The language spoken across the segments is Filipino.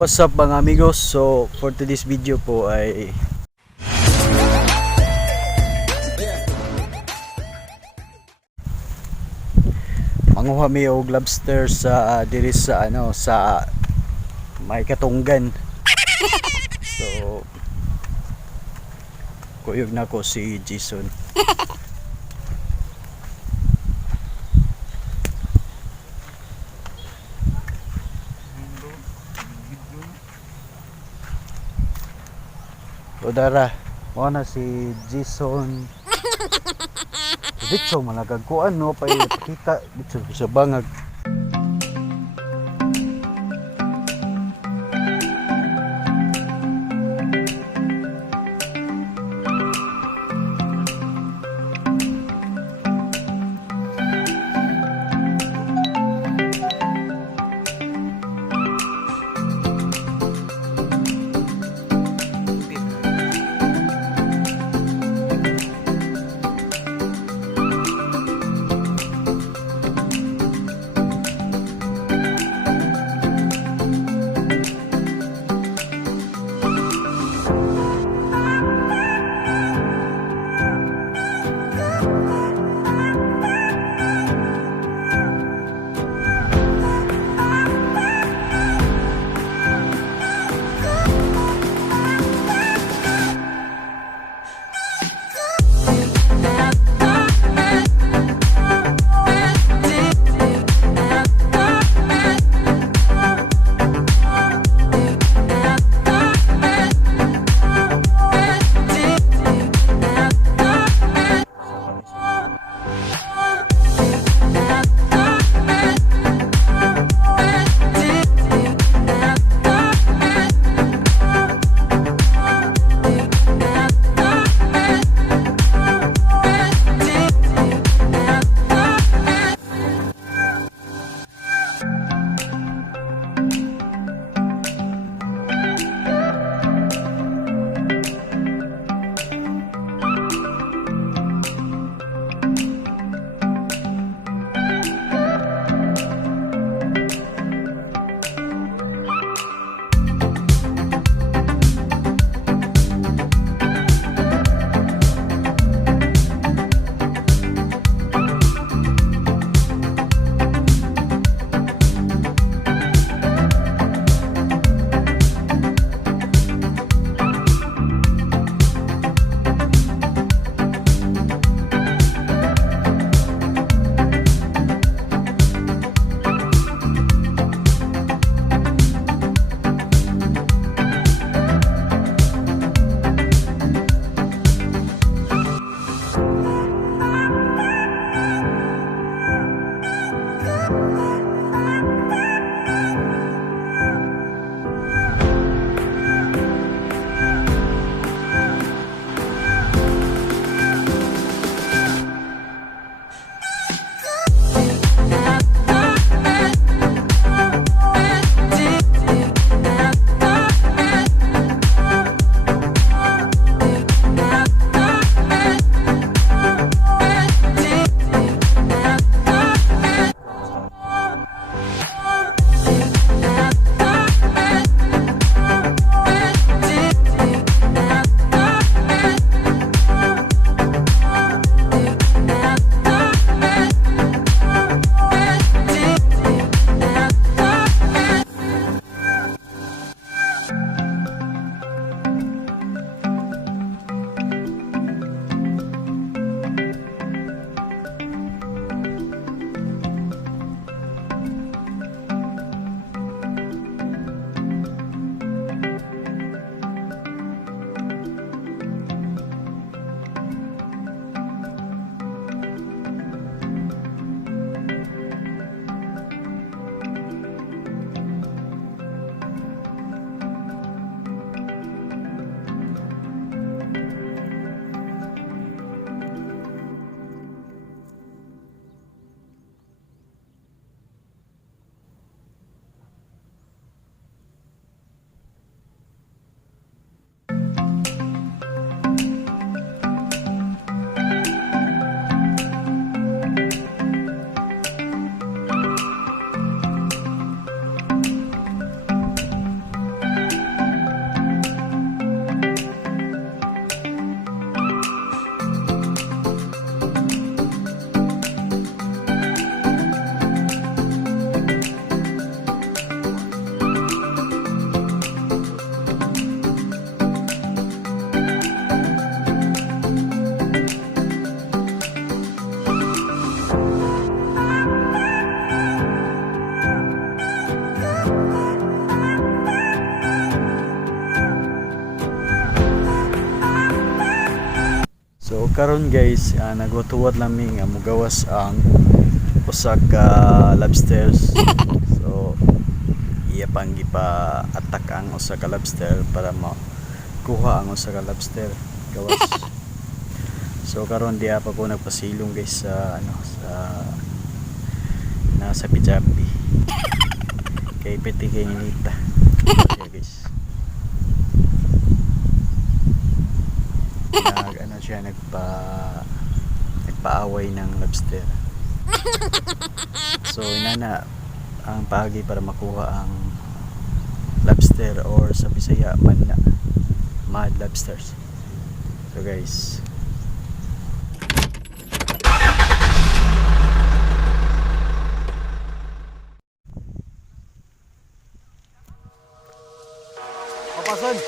What's up mga amigos? So for today's video po ay manguha mi og lobster sa diri sa sa may katunggan. So kuyog na ko si Jason. O dara, mo na si Jason. Dito malagagkuan no pa ipakita dito sa bangag. karon guys, nagwatuwad lami nga mugawas ang usa ka lobsters. So iya pang gipa attack ang usa ka lobster para makuha ang usa ka lobster gawas. So karon diha pa ko nagpasilong guys sa nasa Pijapi kay piti kay nita. Okay, guys, siya nagpaaway ng lobster. So inana ang pagi para makuha ang lobster, or sa Bisaya MANLA, Mud Lobsters. So guys, papasan.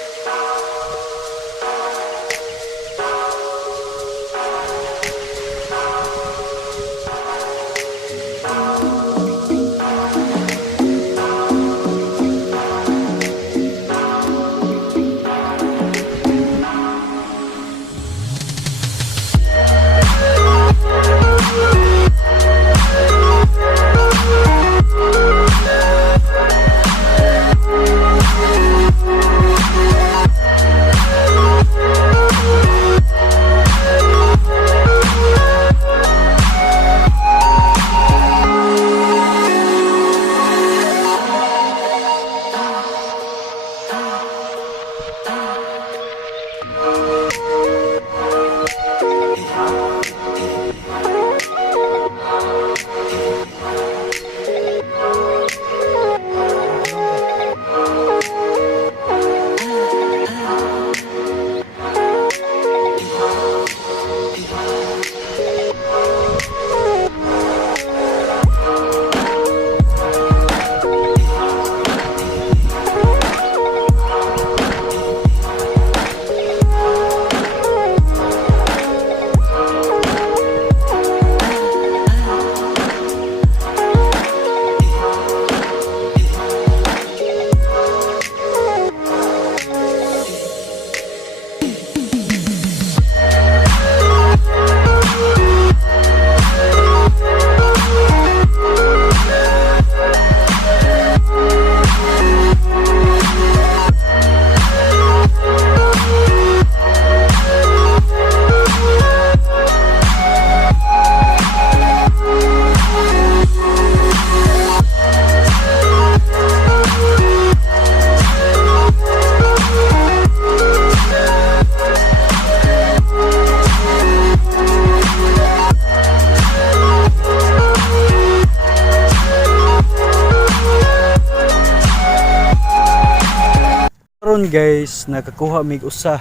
karon guys, nakakuha mig usa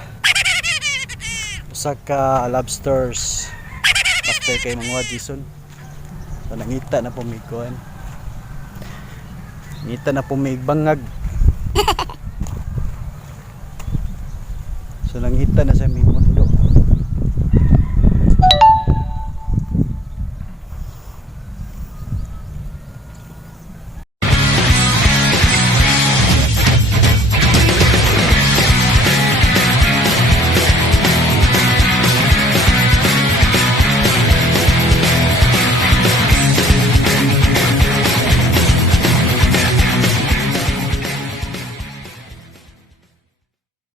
ka lobsters after kay mga Jason. So nangita na po mig kuan, ngita na po mig bangag. So nangita na sa mig